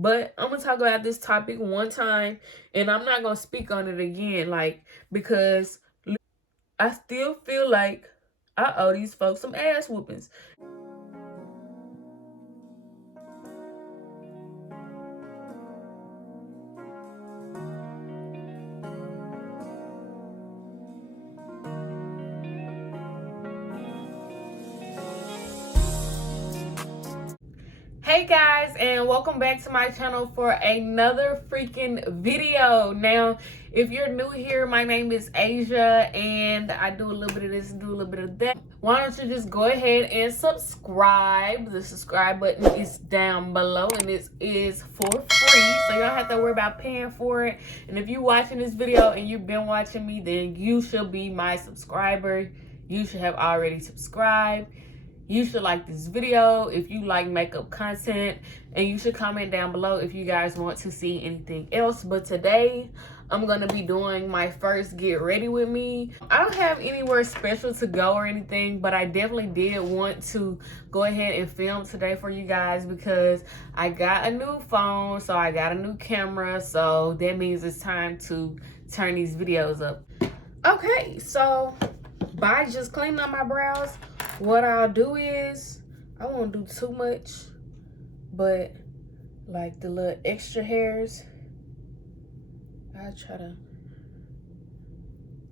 But I'm gonna talk about this topic one time, and I'm not gonna speak on it again, like, because I still feel like I owe these folks some ass whoopings. Hey guys, and welcome back to my channel for another freaking video. Now, if you're new here, my name is Asia, and I do a little bit of this and do a little bit of that. Why don't you just go ahead and subscribe? The subscribe button is down below, and it is for free, so you don't have to worry about paying for it. And if you're watching this video and you've been watching me, then you should be my subscriber. You should have already subscribed. You should like this video if you like makeup content, and you should comment down below if you guys want to see anything else. But today I'm gonna be doing my first get ready with me. I don't have anywhere special to go or anything, but I definitely did want to go ahead and film today for you guys because I got a new phone, so I got a new camera, so that means it's time to turn these videos up. Okay, so by just cleaning up my brows, what I'll do is, I won't do too much, but like the little extra hairs, I try to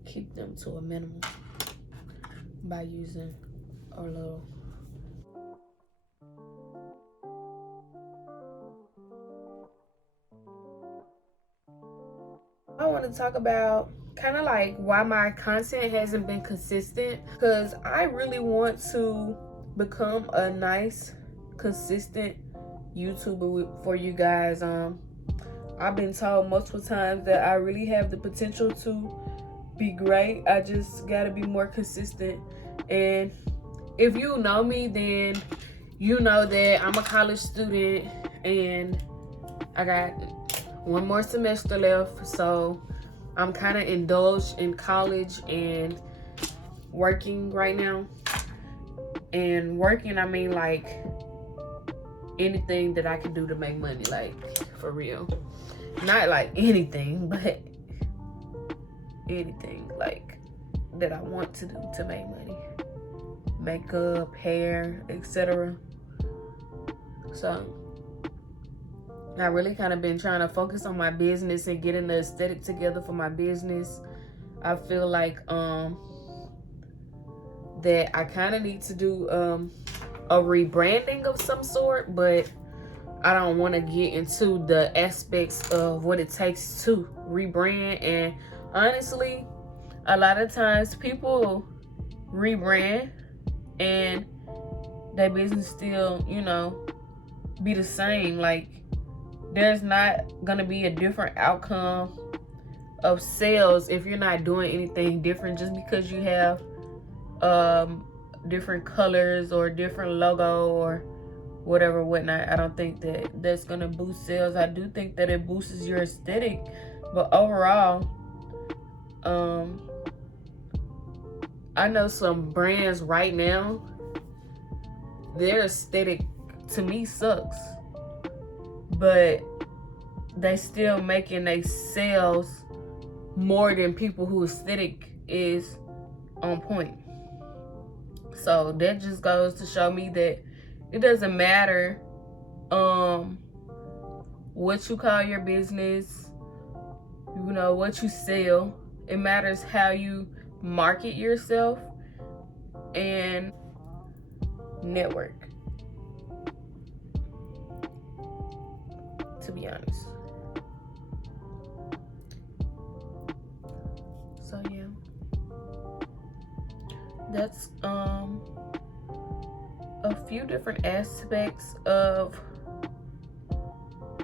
keep them to a minimum by using a little. I want to talk about kind of like why my content hasn't been consistent, because I really want to become a nice, consistent YouTuber for you guys. I've been told multiple times that I really have the potential to be great. I just gotta be more consistent. And if you know me, then you know that I'm a college student and I got one more semester left, so I'm kind of indulged in college and working right now. And working, I mean like anything that I can do to make money, like for real. Not like anything, but anything like that I want to do to make money. Makeup, hair, etc. So I really kind of been trying to focus on my business and getting the aesthetic together for my business. I feel like that I kind of need to do a rebranding of some sort, but I don't want to get into the aspects of what it takes to rebrand. And honestly, a lot of times people rebrand and their business still, you know, be the same. Like, there's not gonna be a different outcome of sales if you're not doing anything different just because you have different colors or different logo or whatever, whatnot. I don't think that that's gonna boost sales. I do think that it boosts your aesthetic, but overall, I know some brands right now, their aesthetic to me sucks, but they still making their sales more than people whose aesthetic is on point. So that just goes to show me that it doesn't matter what you call your business, you know, what you sell. It matters how you market yourself and network, to be honest. So yeah, that's a few different aspects of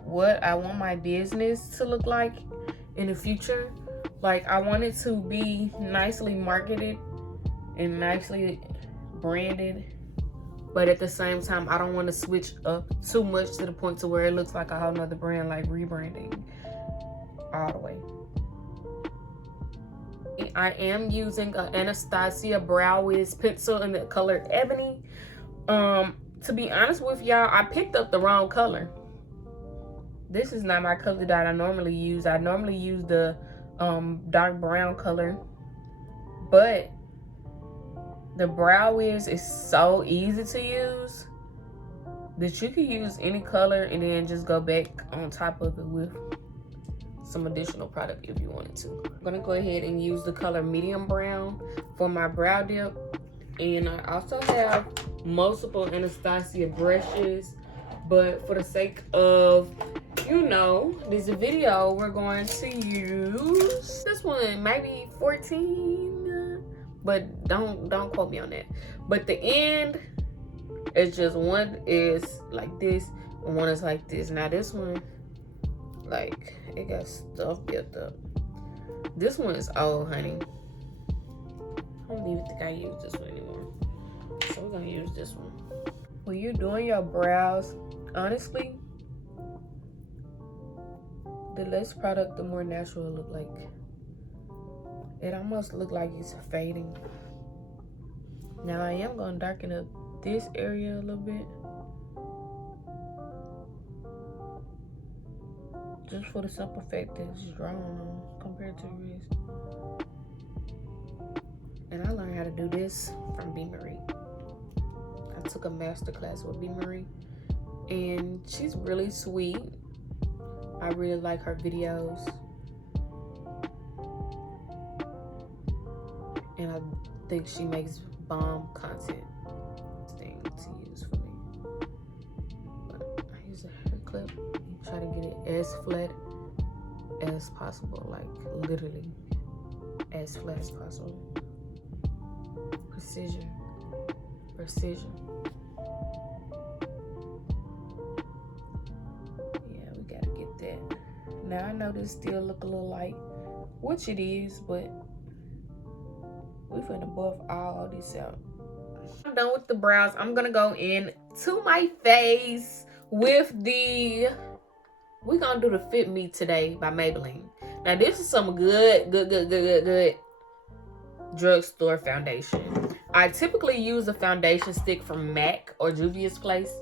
what I want my business to look like in the future. Like, I want it to be nicely marketed and nicely branded, but at the same time, I don't want to switch up too much to the point to where it looks like a whole nother brand, like rebranding all the way. I am using an Anastasia Brow Wiz pencil in the color Ebony. To be honest with y'all, I picked up the wrong color. This is not my color that I normally use. I normally use the dark brown color, but the Brow Wiz is so easy to use that you can use any color and then just go back on top of it with some additional product if you wanted to. I'm gonna go ahead and use the color medium brown for my brow dip. And I also have multiple Anastasia brushes, but for the sake of, you know, this video, we're going to use this one, maybe 14, but don't quote me on that. But the end is just, one is like this and one is like this. Now this one, like, it got stuff built up. This one is old, honey. I don't even think I use this one anymore. So we're gonna use this one. When you're doing your brows, honestly, the less product, the more natural it look like. It almost look like it's fading. Now I am gonna darken up this area a little bit. Just for the simple fact that it's drawn on compared to the rest. And I learned how to do this from B. Marie. I took a master class with B. Marie, and she's really sweet. I really like her videos. And I think she makes bomb content thing to use for me. But I use a hair clip and try to get it as flat as possible, like literally as flat as possible. Precision. Yeah, we gotta get that. Now I know this still look a little light, which it is, but we finna buff all this out. I'm done with the brows. I'm gonna go in to my face with the, we're gonna do the Fit Me today by Maybelline. Now this is some good drugstore foundation. I typically use a foundation stick from MAC or Juvia's Place,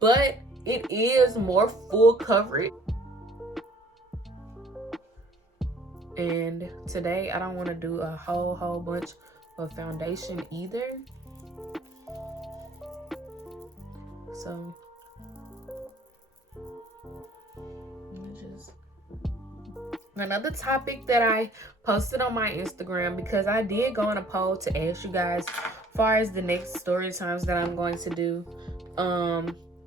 but it is more full coverage. And today I don't want to do a whole bunch of foundation either. So another topic that I posted on my Instagram, because I did go on a poll to ask you guys as far as the next story times that I'm going to do,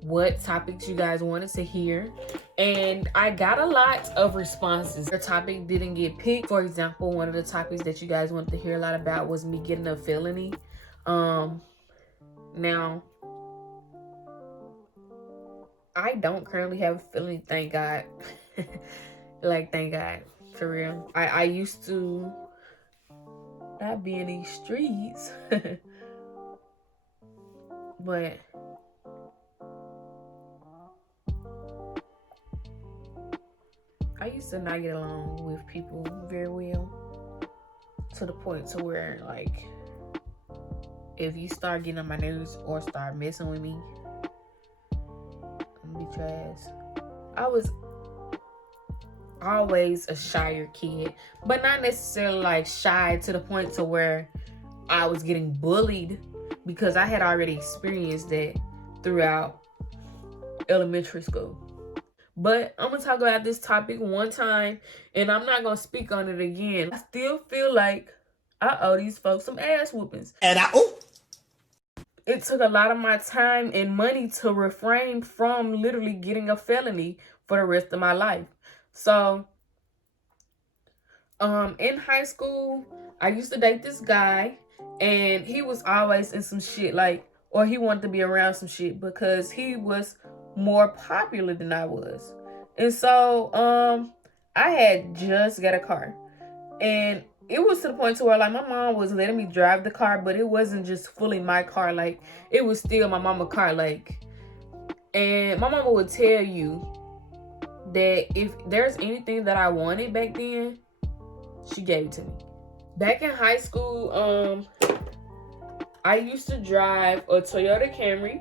what topics you guys wanted to hear, and I got a lot of responses. The topic didn't get picked. For example, one of the topics that you guys wanted to hear a lot about was me getting a felony. Now I don't currently have a felony, thank God. Like, thank God, for real. I used to not be in these streets, but I used to not get along with people very well, to the point to where, like, if you start getting on my nerves or start messing with me, I'm gonna beat your ass. I was always a shyer kid, but not necessarily like shy to the point to where I was getting bullied, because I had already experienced that throughout elementary school. But I'm gonna talk about this topic one time and I'm not gonna speak on it again. I still feel like I owe these folks some ass whoopings. And it took a lot of my time and money to refrain from literally getting a felony for the rest of my life. So, in high school, I used to date this guy, and he was always in some shit, like, or he wanted to be around some shit because he was more popular than I was. And so, I had just got a car, and it was to the point to where, like, my mom was letting me drive the car, but it wasn't just fully my car. Like, it was still my mama's car, like, and my mama would tell you that if there's anything that I wanted back then, she gave it to me. Back in high school, I used to drive a Toyota Camry,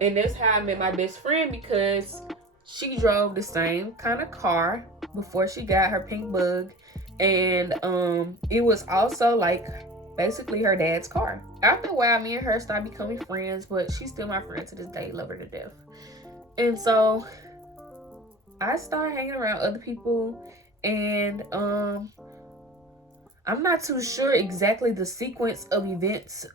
and that's how I met my best friend, because she drove the same kind of car before she got her pink bug, and it was also like basically her dad's car. After a while, me and her started becoming friends, but she's still my friend to this day, love her to death. And so I started hanging around other people, and I'm not too sure exactly the sequence of events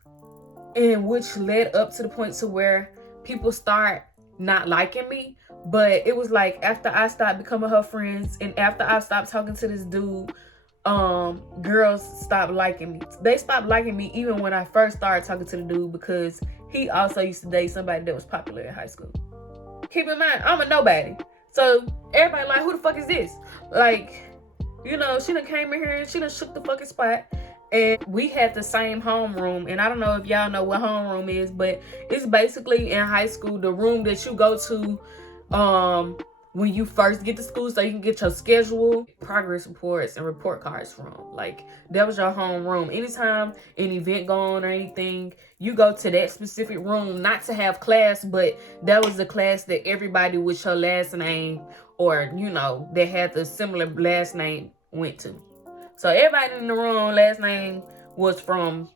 in which led up to the point to where people start not liking me. But it was like after I stopped becoming her friends and after I stopped talking to this dude, girls stopped liking me. They stopped liking me even when I first started talking to the dude, because he also used to date somebody that was popular in high school. Keep in mind, I'm a nobody. So everybody like, who the fuck is this? Like, you know, she done came in here and she done shook the fucking spot. And we had the same homeroom. And I don't know if y'all know what homeroom is, but it's basically in high school the room that you go to when you first get to school, so you can get your schedule, progress reports, and report cards from. Like, that was your homeroom. Anytime an event going on or anything, you go to that specific room, not to have class, but that was the class that everybody with your last name, or, you know, that had the similar last name went to. So everybody in the room last name was from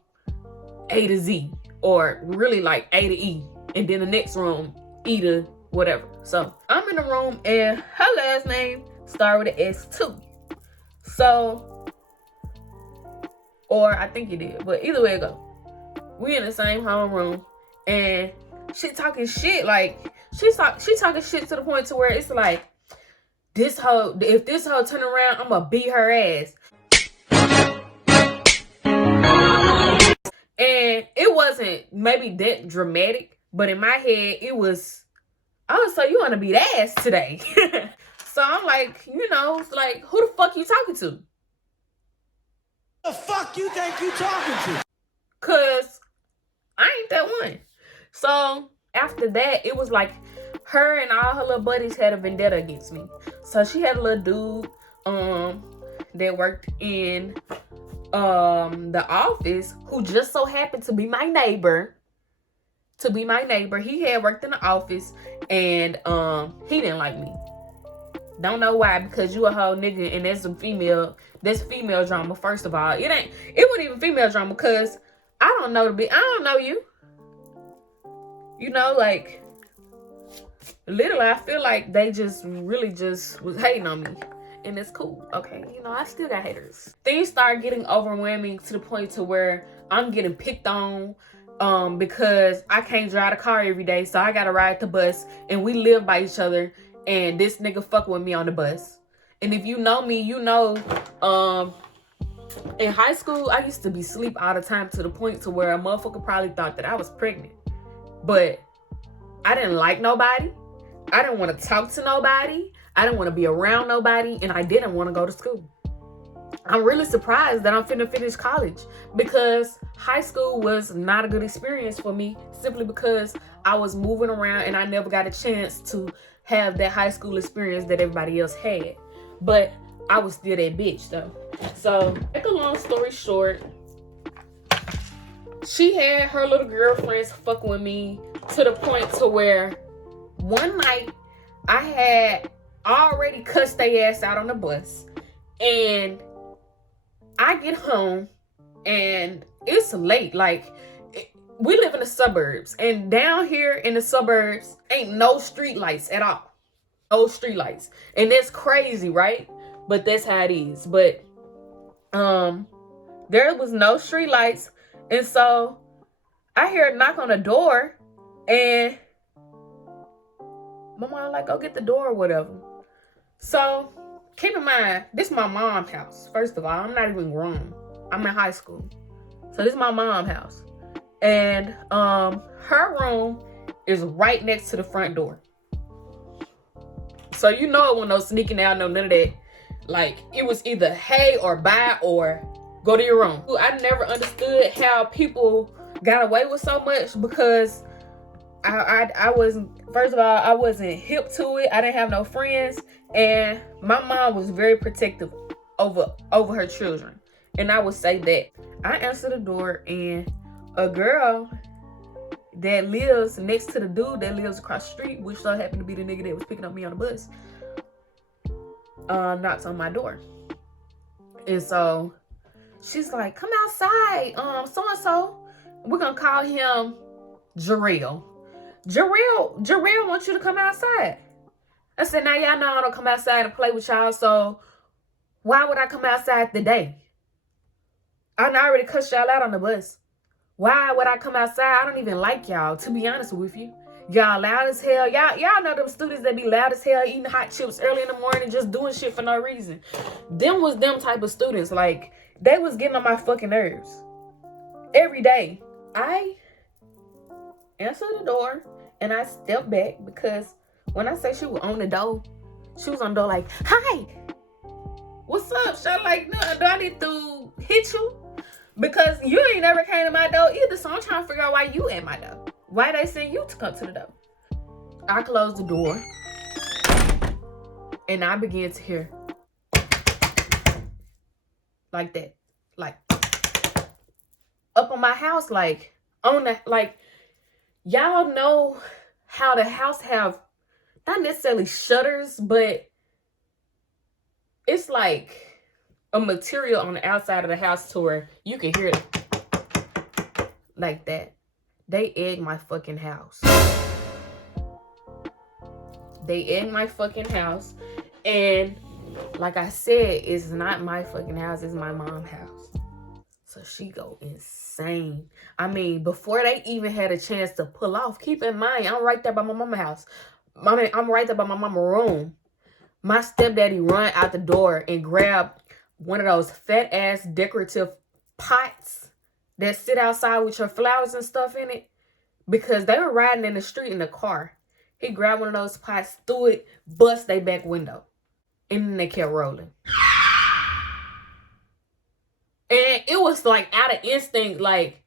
A to Z, or really like A to E. And then the next room, E to whatever. So I'm in the room and her last name started with an S too. So, or I think it did, but either way it go. We in the same homeroom and she talking shit. Like, she talking shit to the point to where it's like, this hoe, if this hoe turn around, I'm gonna beat her ass. And it wasn't maybe that dramatic, but in my head, it was, oh, so you want to beat ass today. So I'm like, you know, it's like, who the fuck you talking to? The fuck you think you talking to? Cause I ain't that one. So after that, it was like her and all her little buddies had a vendetta against me. So she had a little dude that worked in the office who just so happened to be my neighbor. He had worked in the office, and he didn't like me. Don't know why, because you a whole nigga and that's female drama. First of all, it wasn't even female drama, because I don't know you. You know, like, literally I feel like they just really just was hating on me. And it's cool, okay? You know, I still got haters. Things start getting overwhelming to the point to where I'm getting picked on because I can't drive the car every day, so I gotta ride the bus, and we live by each other, and this nigga fuck with me on the bus. And if you know me, you know, in high school, I used to be asleep all the time to the point to where a motherfucker probably thought that I was pregnant. But I didn't like nobody. I didn't want to talk to nobody. I didn't want to be around nobody, and I didn't want to go to school. I'm really surprised that I'm finna finish college, because high school was not a good experience for me, simply because I was moving around and I never got a chance to have that high school experience that everybody else had. But I was still that bitch though. So, make a long story short, she had her little girlfriends fucking with me to the point to where one night I had already cussed their ass out on the bus, and I get home and it's late. Like, we live in the suburbs, and down here in the suburbs ain't no street lights at all. No street lights. And that's crazy, right? But that's how it is. But there was no street lights, and so I hear a knock on the door, and my mom like, go get the door or whatever. So keep in mind, this is my mom's house. First of all, I'm not even grown. I'm in high school. So this is my mom's house. And her room is right next to the front door. So you know it wasn't no sneaking out, no none of that. Like, it was either hey or bye or go to your room. I never understood how people got away with so much, because I wasn't, first of all, I wasn't hip to it. I didn't have no friends, and my mom was very protective over her children. And I would say that. I answered the door, and a girl, that lives next to the dude that lives across the street, which so happened to be the nigga that was picking up me on the bus, knocks on my door. And so she's like, come outside, so-and-so. We're gonna call him Jarrell. Jarrell wants you to come outside. I said, now y'all know I don't come outside and play with y'all, so why would I come outside today? I already cussed y'all out on the bus. Why would I come outside? I don't even like y'all, to be honest with you. Y'all loud as hell. Y'all know them students that be loud as hell, eating hot chips early in the morning, just doing shit for no reason. Them was them type of students. Like, they was getting on my fucking nerves. Every day. I answered the door and I stepped back because when I say she was on the door, she was on the door like, hi, what's up? She like, no, do I need to hit you? Because you ain't never came to my door either, so I'm trying to figure out why you at my door. Why they send you to come to the door? I closed the door and I began to hear like that, like up on my house, like on that, like y'all know how the house have not necessarily shutters, but it's like a material on the outside of the house to where you can hear it like that. They egged my fucking house. They egged my fucking house. And like I said, it's not my fucking house, it's my mom's house. So she go insane. I mean, before they even had a chance to pull off, keep in mind, I'm right there by my mama's house. I'm right there by my mama's room. My stepdaddy run out the door and grab one of those fat ass decorative pots that sit outside with your flowers and stuff in it, because they were riding in the street in the car. He grabbed one of those pots, threw it, bust their back window, and then they kept rolling. And it was like out of instinct, like,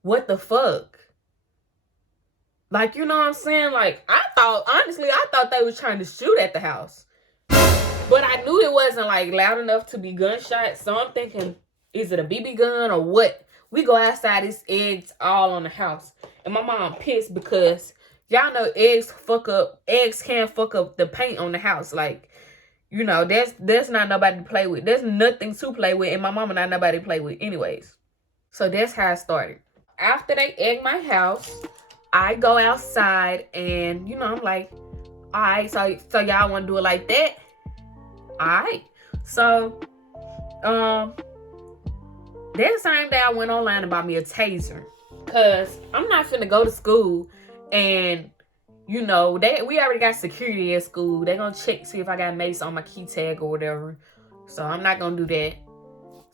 what the fuck? Like, you know what I'm saying? Like, honestly, I thought they was trying to shoot at the house. But I knew it wasn't like loud enough to be gunshots. So I'm thinking, is it a BB gun or what? We go outside, it's eggs all on the house. And my mom pissed because y'all know eggs can fuck up the paint on the house. Like, you know, there's not nobody to play with. There's nothing to play with, and my mama not nobody to play with anyways. So that's how it started. After they egg my house, I go outside and, you know, I'm like, all right, so y'all want to do it like that? All right. So, that same day I went online and bought me a taser. Because I'm not finna go to school and, you know, we already got security at school. They're going to check, see if I got mace on my key tag or whatever. So I'm not going to do that.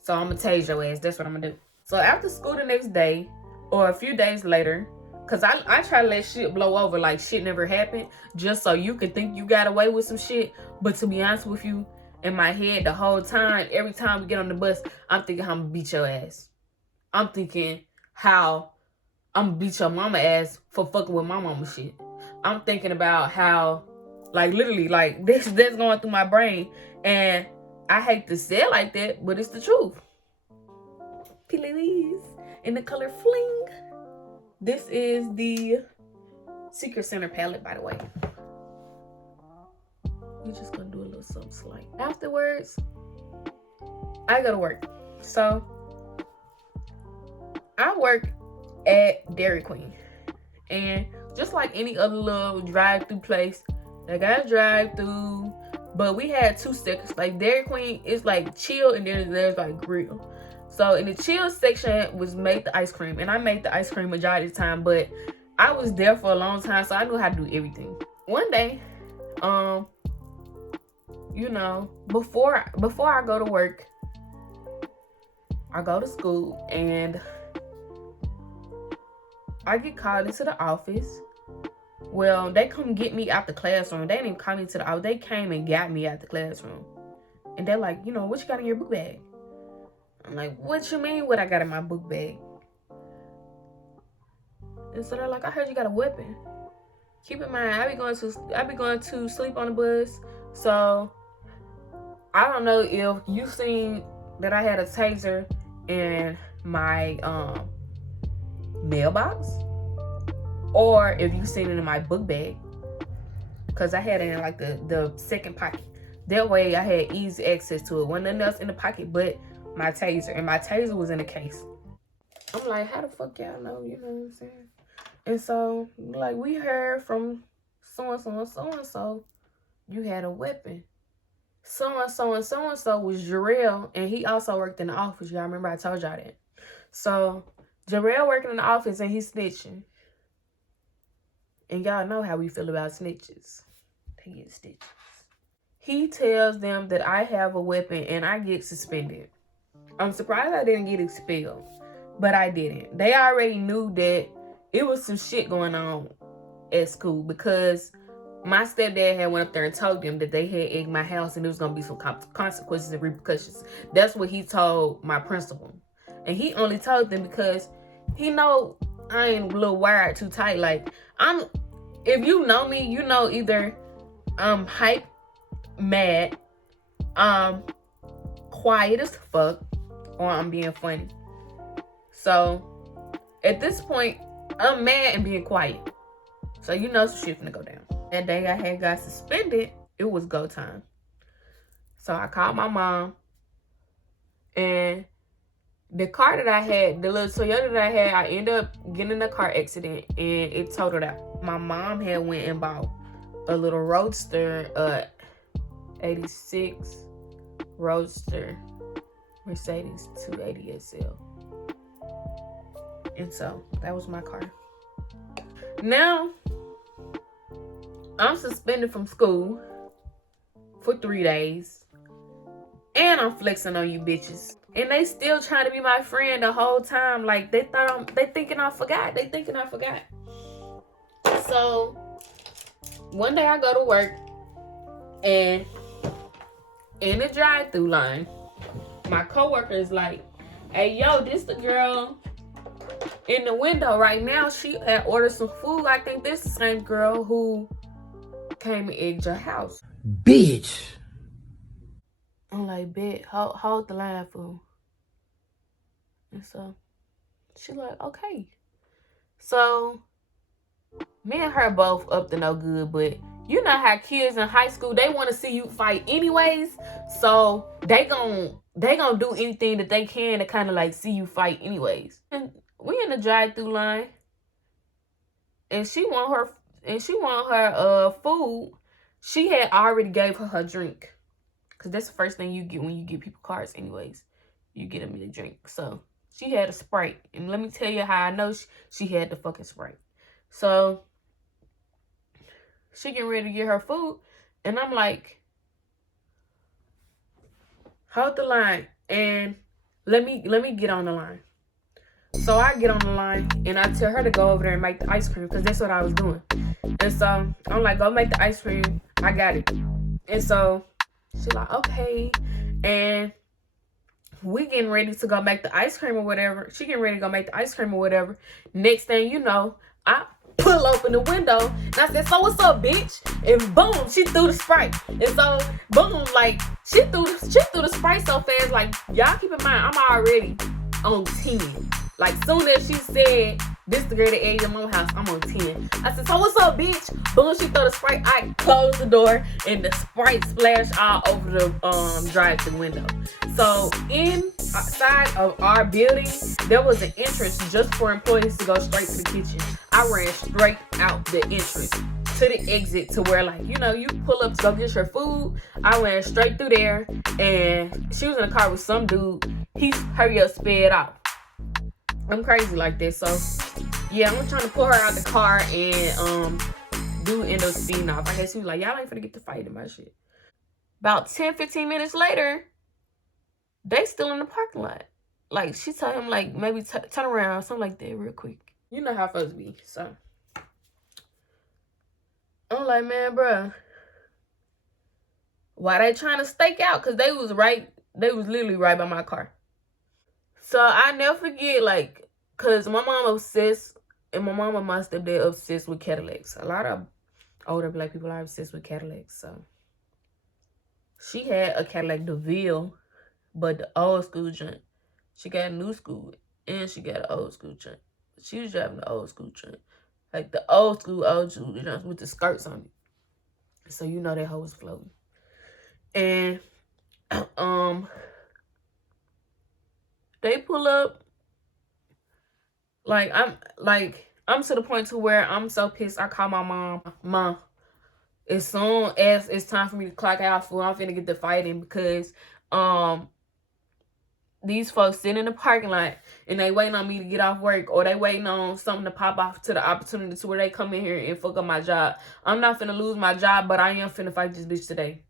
So I'm going to tase your ass. That's what I'm going to do. So after school the next day, or a few days later, because I try to let shit blow over like shit never happened, just so you can think you got away with some shit. But to be honest with you, in my head the whole time, every time we get on the bus, I'm thinking how I'm going to beat your ass. I'm thinking how I'm going to beat your mama ass for fucking with my mama shit. I'm thinking about how, like, literally, like, that's going through my brain. And I hate to say it like that, but it's the truth. Please. In the color Fling. This is the Secret Center palette, by the way. We're just going to do a little something slight. Afterwards, I go to work. So, I work at Dairy Queen. And just like any other little drive-through place, they got a drive-through, but we had two sections. Like, Dairy Queen is like chill, and then there's like grill. So in the chill section was make the ice cream, and I made the ice cream majority of the time, but I was there for a long time, so I knew how to do everything. One day, you know, before I go to work, I go to school, and I get called into the office. Well, they come get me out the classroom. They didn't even call me to the office. They came and got me out the classroom. And they're like, you know, what you got in your book bag? I'm like, what you mean what I got in my book bag? And so they're like, I heard you got a weapon. Keep in mind, I be going to sleep on the bus. So I don't know if you seen that I had a taser in my mailbox. or if you seen it in my book bag, because I had it in like the second pocket. That way I had easy access to it. Wasn't nothing else in the pocket but my taser, and my taser was in the case. I'm like, how the fuck y'all know? You know what I'm saying? And so, like, we heard from so-and-so and so-and-so, you had a weapon. So-and-so and so-and-so was Jarrell, and he also worked in the office. Y'all remember I told y'all that. So, Jarrell working in the office, and he's snitching. And y'all know how we feel about snitches. They get stitches. He tells them that I have a weapon, and I get suspended. I'm surprised I didn't get expelled, but I didn't. They already knew that it was some shit going on at school, because my stepdad had went up there and told them that they had egged my house and there was going to be some consequences and repercussions. That's what he told my principal. And he only told them because he know I ain't a little wired too tight. Like, if you know me, you know either I'm hype, mad, quiet as fuck, or I'm being funny. So at this point, I'm mad and being quiet. So you know some shit's gonna go down. That day I had got suspended, it was go time. So I called my mom, and the car that I had, the little Toyota that I had, I ended up getting in a car accident and it totaled out. My mom had went and bought a little Roadster, 86 Roadster Mercedes 280 SL. And so that was my car. Now I'm suspended from school for 3 days, and I'm flexing on you bitches, and they still trying to be my friend the whole time. Like, they thinking I forgot. So one day I go to work, and in the drive-thru line, my coworker is like, "Hey, yo, this the girl in the window right now. She had ordered some food. I think this is the same girl who came and egged your house." Bitch. I'm like, "Bet, hold the line, fool." And so she like, "Okay." So me and her both up to no good, but you know how kids in high school, they want to see you fight anyways. So they gon' do anything that they can to kind of like see you fight anyways. And we in the drive-thru line, and she want her food. She had already gave her drink, because that's the first thing you get when you give people cards anyways. You get them a drink. So she had a Sprite. And let me tell you how I know she had the fucking Sprite. So she getting ready to get her food. And I'm like, hold the line and let me get on the line. So I get on the line and I tell her to go over there and make the ice cream, because that's what I was doing. And so I'm like, go make the ice cream. I got it. And so she's like, okay. And we getting ready to go make the ice cream or whatever. She getting ready to go make the ice cream or whatever. Next thing you know, I pull open the window and I said, "So what's up, bitch?" And boom, she threw the Sprite. And so boom, like she threw the Sprite so fast. Like, y'all keep in mind, I'm already on 10. Like, soon as she said, "This the girl that ate your mom's house," I'm on 10. I said, "So what's up, bitch?" Boom, she throw the Sprite. I closed the door and the Sprite splashed all over the drive-thru window. So inside of our building, there was an entrance just for employees to go straight to the kitchen. I ran straight out the entrance to the exit to where, like, you know, you pull up to go get your food. I went straight through there, and she was in a car with some dude. He hurry up, sped off. I'm crazy like this. So yeah, I'm trying to pull her out the car, and dude end up speeding off. I guess he was like, "Y'all ain't finna get to fighting my shit." About 10-15 minutes later, they still in the parking lot. Like, she told him, like, maybe turn around, something like that, real quick. You know how folks be. So I'm like, man, bro, why they trying to stake out? Because they was literally right by my car. So I never forget, like, because my mom obsessed, and my mom and my stepdad obsessed with Cadillacs. A lot of older black people are obsessed with Cadillacs. So she had a Cadillac DeVille, but the old school joint. She got a new school, and she got an old school joint. She was driving the old school joint. Like the old school, you know, with the skirts on it. So you know that hoe was floating. And they pull up. Like I'm to the point to where I'm so pissed. I call my mom, as soon as it's time for me to clock out for, I'm finna get the fighting, because these folks sitting in the parking lot and they waiting on me to get off work, or they waiting on something to pop off to the opportunity to where they come in here and fuck up my job. I'm not finna lose my job, but I am finna fight this bitch today.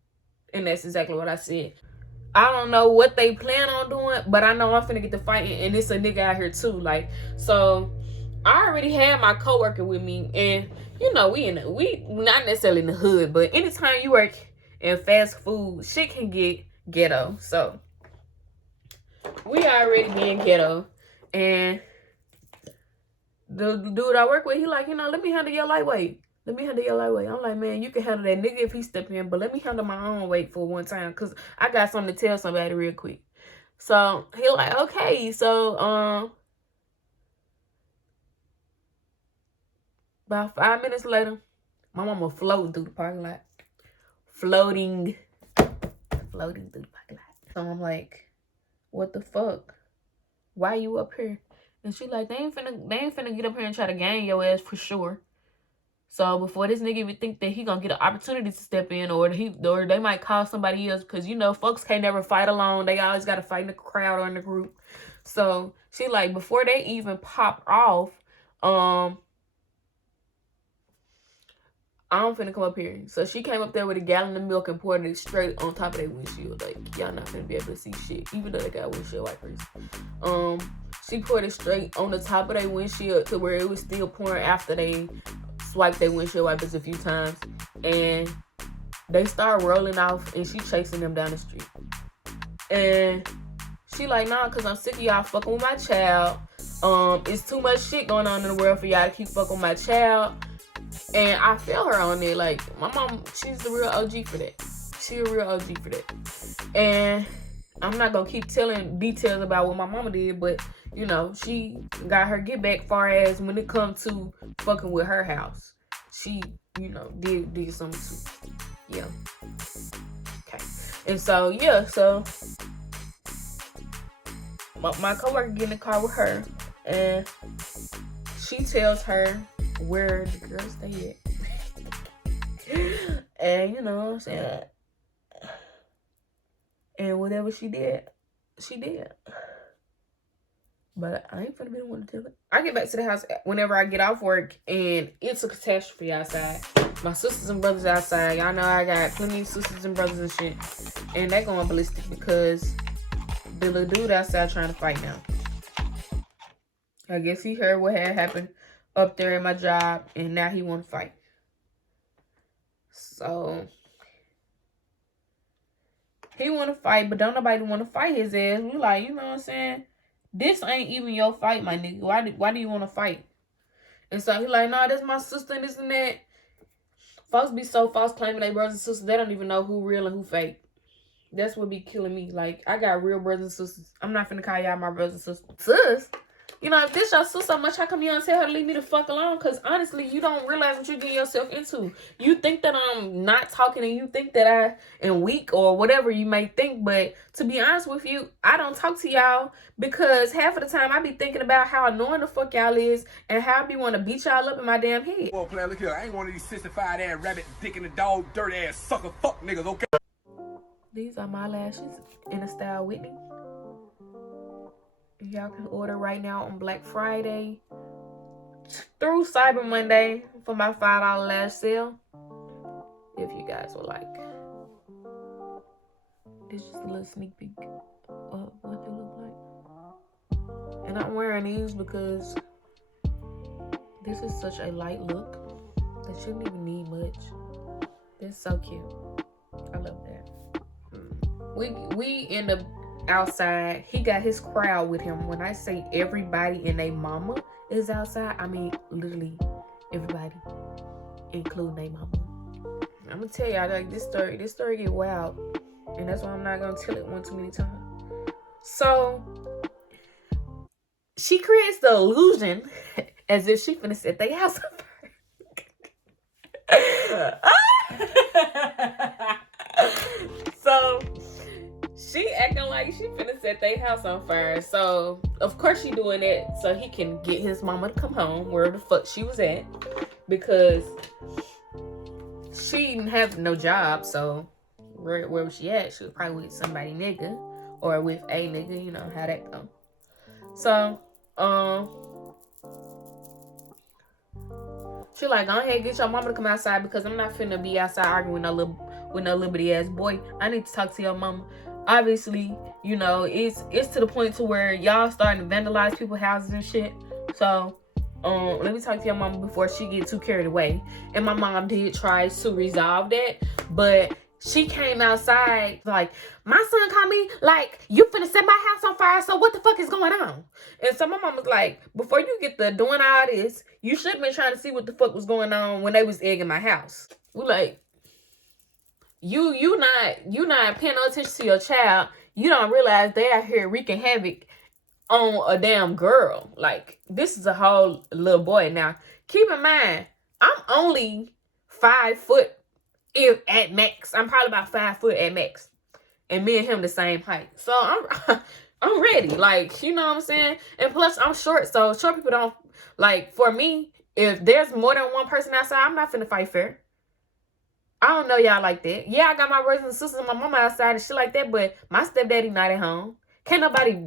And that's exactly what I said. I don't know what they plan on doing, but I know I'm finna get the fighting, and it's a nigga out here too. Like, so I already had my coworker with me, and you know, we not necessarily in the hood, but anytime you work in fast food, shit can get ghetto. So we already being ghetto, and the dude I work with, he like, you know, let me handle your lightweight. Let me handle your lightweight. I'm like, man, you can handle that nigga if he step in, but let me handle my own weight for one time, because I got something to tell somebody real quick. So he like, okay. So about 5 minutes later, my mama floating through the parking lot. Floating through the parking lot. So I'm like, what the fuck? Why you up here? And she like, they ain't finna get up here and try to gang your ass for sure. So before this nigga even think that he gonna get an opportunity to step in, or they might call somebody else, because you know folks can't never fight alone. They always gotta fight in the crowd or in the group. So she like, before they even pop off, I'm finna come up here. So she came up there with a gallon of milk and poured it straight on top of their windshield. Like, y'all not finna be able to see shit, even though they got windshield wipers. She poured it straight on the top of their windshield to where it was still pouring after they swiped their windshield wipers a few times. And they start rolling off, and she chasing them down the street. And she like, nah, because I'm sick of y'all fucking with my child. It's too much shit going on in the world for y'all to keep fucking with my child. And I feel her on it. Like, my mom, she's the real OG for that. She a real OG for that. And I'm not gonna keep telling details about what my mama did, but you know, she got her get back far as when it comes to fucking with her house. She, you know, did something too. Yeah. Okay. And so, yeah, so my coworker get in the car with her, and she tells her where the girls stay at. And you know what I'm saying? And whatever she did. But I ain't finna be the one to tell it. I get back to the house whenever I get off work, and it's a catastrophe outside. My sisters and brothers outside. Y'all know I got plenty of sisters and brothers and shit. And they going ballistic because the little dude outside trying to fight now. I guess he heard what had happened up there at my job, and now he want to fight. So he want to fight, but don't nobody want to fight his ass. We like, you know what I'm saying? This ain't even your fight, my nigga. Why do you want to fight? And so he like, nah, that's my sister and this and that. Folks be so false claiming they brothers and sisters. They don't even know who real and who fake. That's what be killing me. Like, I got real brothers and sisters. I'm not finna call y'all my brothers and sisters. Sis? You know, if this your sister so much, how come you don't tell her to leave me the fuck alone? Because honestly, you don't realize what you're getting yourself into. You think that I'm not talking, and you think that I am weak or whatever you may think. But to be honest with you, I don't talk to y'all because half of the time I be thinking about how annoying the fuck y'all is and how I be want to beat y'all up in my damn head. Well, player, look here. I ain't one of these 65 ass rabbit, dick in the dog, dirt ass sucker fuck niggas, okay? These are my lashes in the style Whitney. Y'all can order right now on Black Friday through Cyber Monday for my $5 lash sale, if you guys would like. This is just a little sneak peek of what they look like. And I'm wearing these because this is such a light look that shouldn't even need much. It's so cute. I love that. We end up outside. He got his crowd with him. When I say everybody and they mama is outside, I mean literally everybody, including they mama. I'm gonna tell y'all, like, this story get wild, and that's why I'm not gonna tell it one too many times. So she creates the illusion as if she finna set their house up. So she acting like she finna set their house on fire. So of course she doing it so he can get his mama to come home wherever the fuck she was at, because she didn't have no job. So where was she at? She was probably with somebody nigga or with a nigga. You know how that go. So she like, go ahead, get your mama to come outside, because I'm not finna be outside arguing with no little bitty ass boy. I need to talk to your mama. Obviously, you know, it's to the point to where y'all starting to vandalize people's houses and shit. So let me talk to your mama before she get too carried away. And my mom did try to resolve that, but she came outside like, my son called me like, you finna set my house on fire, so what the fuck is going on? And so my mom was like, before you get to doing all this, you should have been trying to see what the fuck was going on when they was egging my house. We like, you not paying no attention to your child. You don't realize they out here wreaking havoc on a damn girl. Like, this is a whole little boy. Now, keep in mind, I'm only 5 foot if at max. I'm probably about 5 foot at max. And me and him the same height. So I'm ready. Like, you know what I'm saying? And plus I'm short, so short people don't, like, for me, if there's more than one person outside, I'm not finna fight fair. I don't know y'all like that. Yeah, I got my brothers and sisters and my mama outside and shit like that, but my stepdaddy not at home. Can't nobody,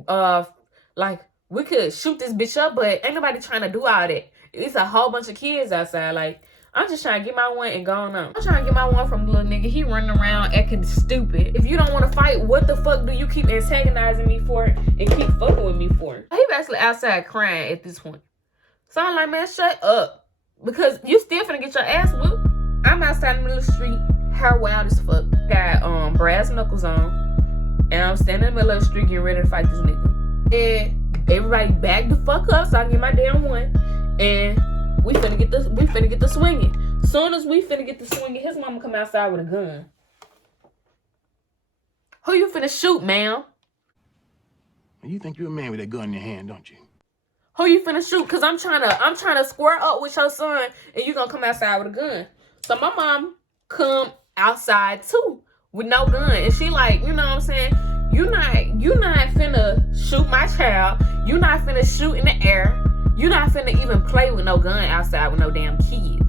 like, we could shoot this bitch up, but ain't nobody trying to do all that. It's a whole bunch of kids outside. Like, I'm just trying to get my one and go on. I'm trying to get my one from the little nigga. He running around acting stupid. If you don't want to fight, what the fuck do you keep antagonizing me for and keep fucking with me for? He basically outside crying at this point. So I'm like, man, shut up. Because you still finna get your ass whooped. I'm outside in the middle of the street, hair wild as fuck. Got brass knuckles on. And I'm standing in the middle of the street getting ready to fight this nigga. And everybody back the fuck up so I can get my damn one. And we finna get the swinging. Soon as we finna get the swinging, his mama come outside with a gun. Who you finna shoot, ma'am? You think you're a man with that gun in your hand, don't you? Who you finna shoot? Cause I'm trying to square up with your son, and you gonna come outside with a gun. So my mom come outside too with no gun, and she like, you know what I'm saying? You not finna shoot my child. You not finna shoot in the air. You not finna even play with no gun outside with no damn kids.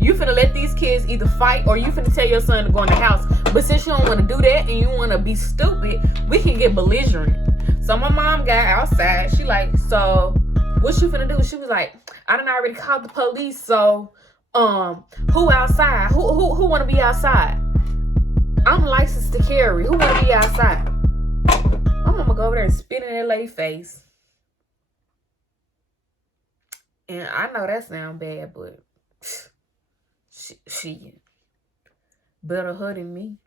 You finna let these kids either fight or you finna tell your son to go in the house. But since you don't want to do that and you want to be stupid, we can get belligerent. So my mom got outside. She like, so what you finna do? She was like, I done already called the police. So who outside? Who want to be outside? I'm licensed to carry. Who want to be outside? I'm gonna go over there and spit in that lady's face. And I know that sound bad, but she better her than me.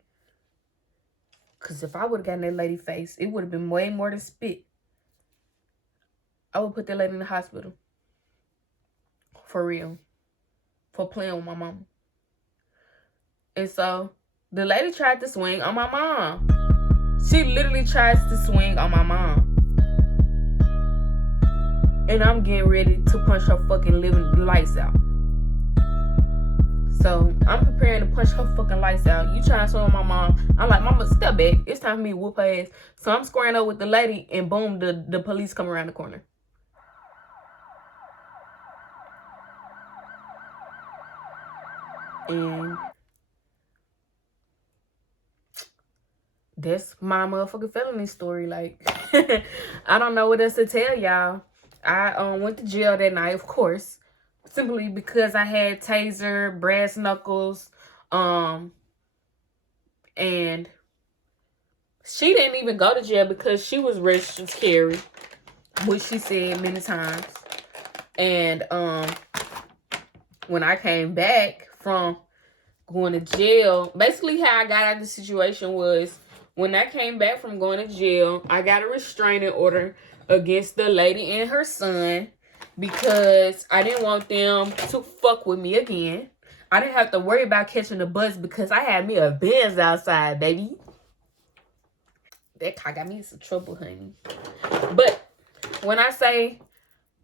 Because if I would have gotten that lady face, it would have been way more than spit. I would put that lady in the hospital. For real. For playing with my mama. And so, the lady tried to swing on my mom. She literally tries to swing on my mom. And I'm getting ready to punch her fucking living lights out. So, I'm preparing to punch her fucking lights out. You trying to swing on my mom. I'm like, mama, step back. It's time for me to whoop her ass. So, I'm squaring up with the lady, and boom, the police come around the corner. And that's my motherfucking felony story. Like, I don't know what else to tell y'all. I went to jail that night, of course, simply because I had taser, brass knuckles, and she didn't even go to jail because she was registered to carry, which she said many times. And when I came back from going to jail, basically how I got out of the situation was, when I came back from going to jail, I got a restraining order against the lady and her son because I didn't want them to fuck with me again. I didn't have to worry about catching the bus because I had me a Benz outside, baby. That car got me in some trouble, honey. But when I say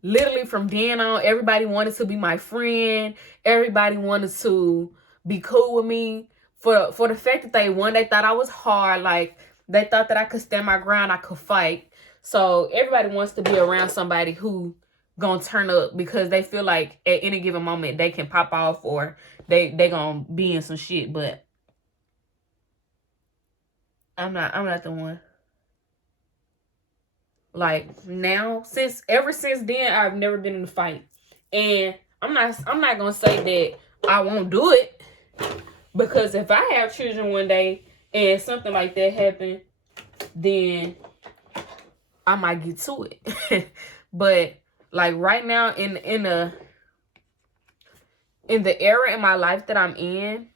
literally from then on, everybody wanted to be my friend. Everybody wanted to be cool with me for the fact that they thought I was hard. Like, they thought that I could stand my ground, I could fight. So everybody wants to be around somebody who gonna turn up because they feel like at any given moment they can pop off or they gonna be in some shit. But I'm not the one. Like, now, ever since then, I've never been in a fight. And I'm not gonna say that I won't do it, because if I have children one day and something like that happen, then I might get to it. But like right now, in the era in my life that I'm in,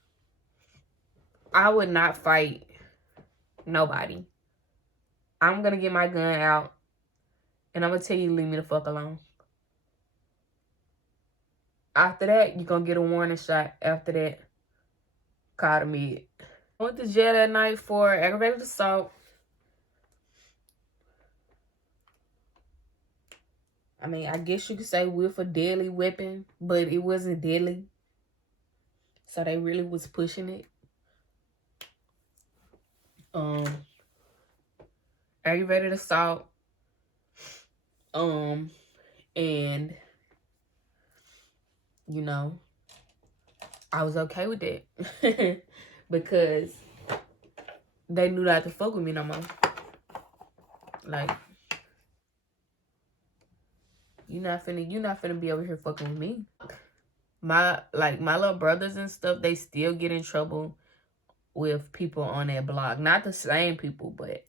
I would not fight nobody. I'm gonna get my gun out and I'm gonna tell you, leave me the fuck alone. After that, you're gonna get a warning shot. After that, call the med. I went to jail that night for aggravated assault. I mean, I guess you could say with a deadly weapon, but it wasn't deadly. So they really was pushing it. Aggravated assault. And you know, I was okay with that because they knew not to fuck with me no more. Like, you're not finna be over here fucking with me. My little brothers and stuff, they still get in trouble with people on that block. Not the same people, but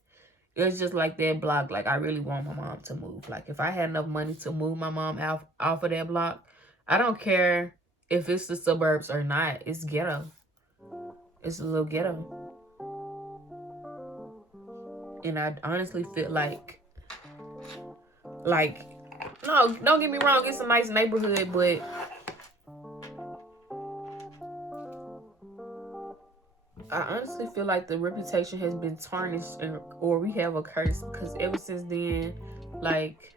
it's just like that block. Like, I really want my mom to move. Like, if I had enough money to move my mom off of that block, I don't care if it's the suburbs or not. It's ghetto. It's a little ghetto. And I honestly feel like, no, don't get me wrong, it's a nice neighborhood, but I honestly feel like the reputation has been tarnished, or we have a curse, because ever since then, like,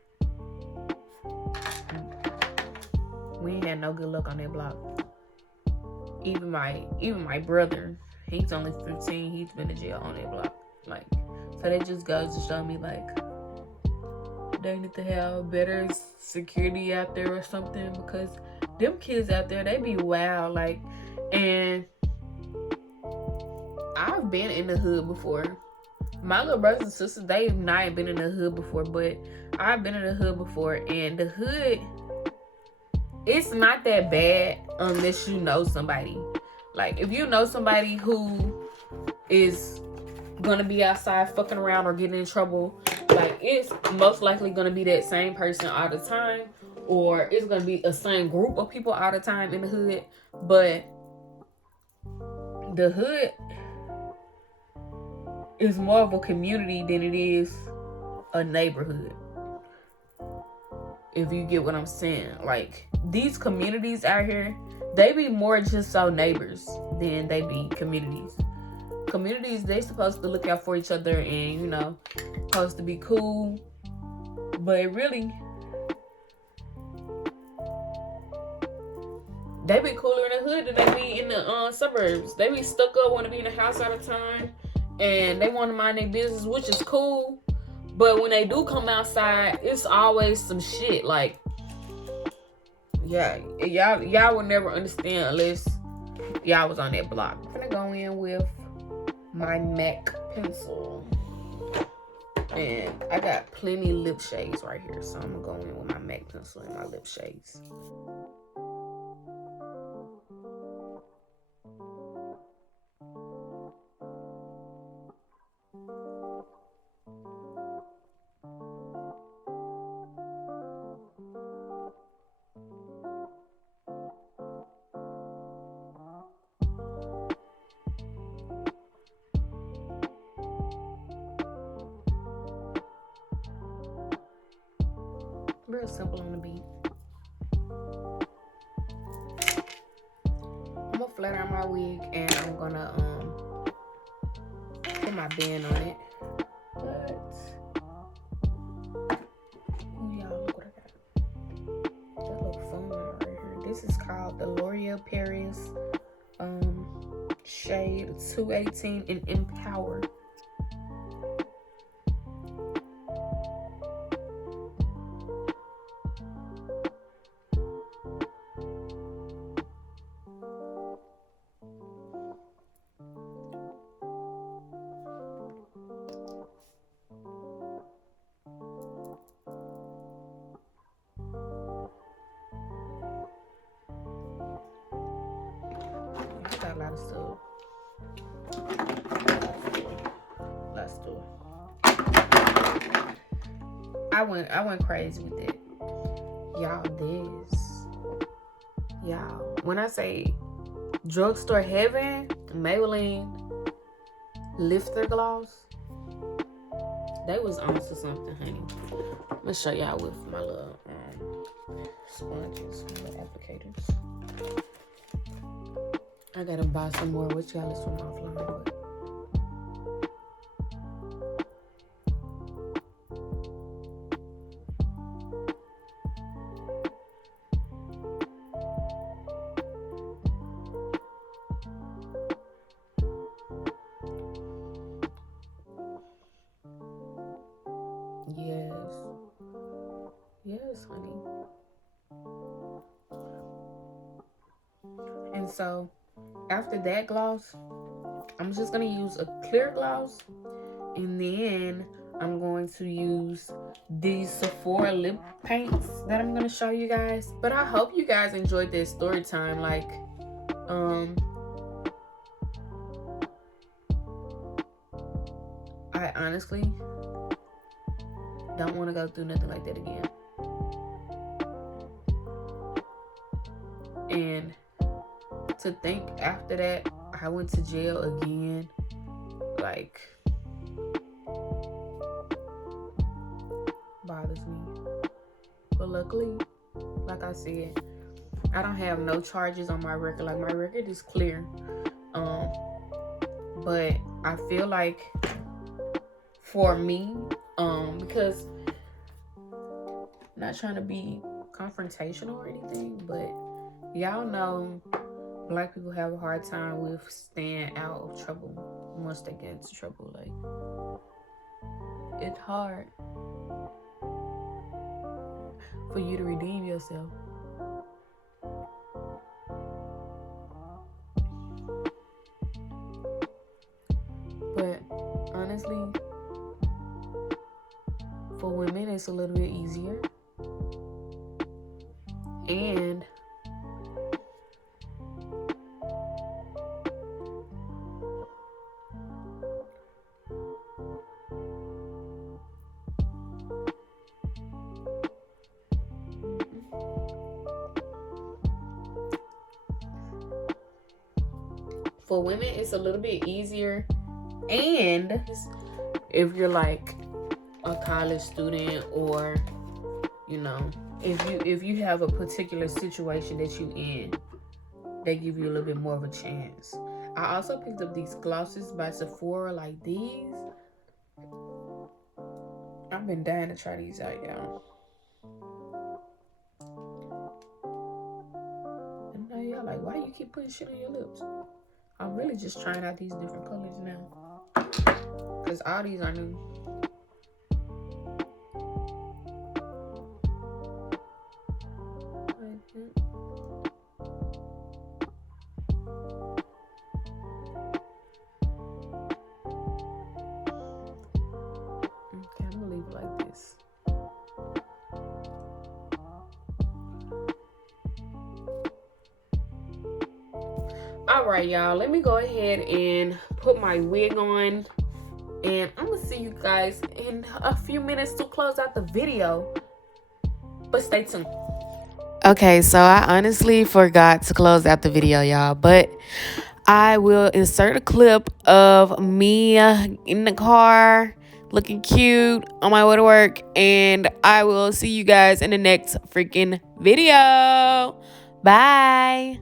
we ain't had no good luck on that block. Even my brother, he's only 15, he's been in jail on that block. Like, so that just goes to show me, like, they need to have better security out there or something, because them kids out there, they be wild. Like, and I've been in the hood before. My little brothers and sisters, they've not been in the hood before, but I've been in the hood before, and the hood, it's not that bad unless you know somebody. Like, if you know somebody who is gonna be outside fucking around or getting in trouble, like, it's most likely gonna be that same person all the time, or it's gonna be a same group of people all the time in the hood. But the hood is more of a community than it is a neighborhood, if you get what I'm saying. Like, these communities out here, they be more just so neighbors than they be communities. Communities, they supposed to look out for each other and, you know, supposed to be cool. But really, they be cooler in the hood than they be in the suburbs. They be stuck up, want to be in the house all the time, and they want to mind their business, which is cool. But when they do come outside, it's always some shit. Like, yeah, y'all will never understand unless y'all was on that block. I'm gonna go in with my MAC pencil, and I got plenty lip shades right here, so I'm gonna go in with my MAC pencil and my lip shades. Real simple on the beat. I'm gonna flat out my wig and I'm gonna put my band on it. But ooh, y'all, look what I got. This is called the L'Oreal Paris shade 218 in Empower. Got a lot of stuff. Let's do it. I went crazy with it. Y'all, y'all, when I say drugstore heaven, Maybelline lifter gloss, they was on to something, honey. I'm gonna show y'all with my little sponges, my little applicators. I gotta buy some more, which y'all is from offline, but yes, honey. And so after that gloss, I'm just gonna use a clear gloss, and then I'm going to use these Sephora lip paints that I'm gonna show you guys. But I hope you guys enjoyed this story time. Like, I honestly don't want to go through nothing like that again. And to think after that I went to jail again, like, bothers me. But luckily, like I said, I don't have no charges on my record. Like, my record is clear. But I feel like for me, because I'm not trying to be confrontational or anything, but y'all know Black people have a hard time with staying out of trouble once they get into trouble. Like, it's hard for you to redeem yourself. But honestly, for women, it's a little bit easier. And for women, it's a little bit easier. And if you're like a college student, or, you know, if you have a particular situation that you in, they give you a little bit more of a chance. I also picked up these glosses by Sephora, like these. I've been dying to try these out, y'all. And now y'all like, why you keep putting shit on your lips? I'm really just trying out these different colors now, because all these are new. Okay, I'm gonna leave it like this. All right, y'all, let me go ahead and put my wig on, and I'm gonna see you guys in a few minutes to close out the video, but stay tuned. Okay, so I honestly forgot to close out the video, y'all, but I will insert a clip of me in the car looking cute on my way to work, and I will see you guys in the next freaking video. Bye.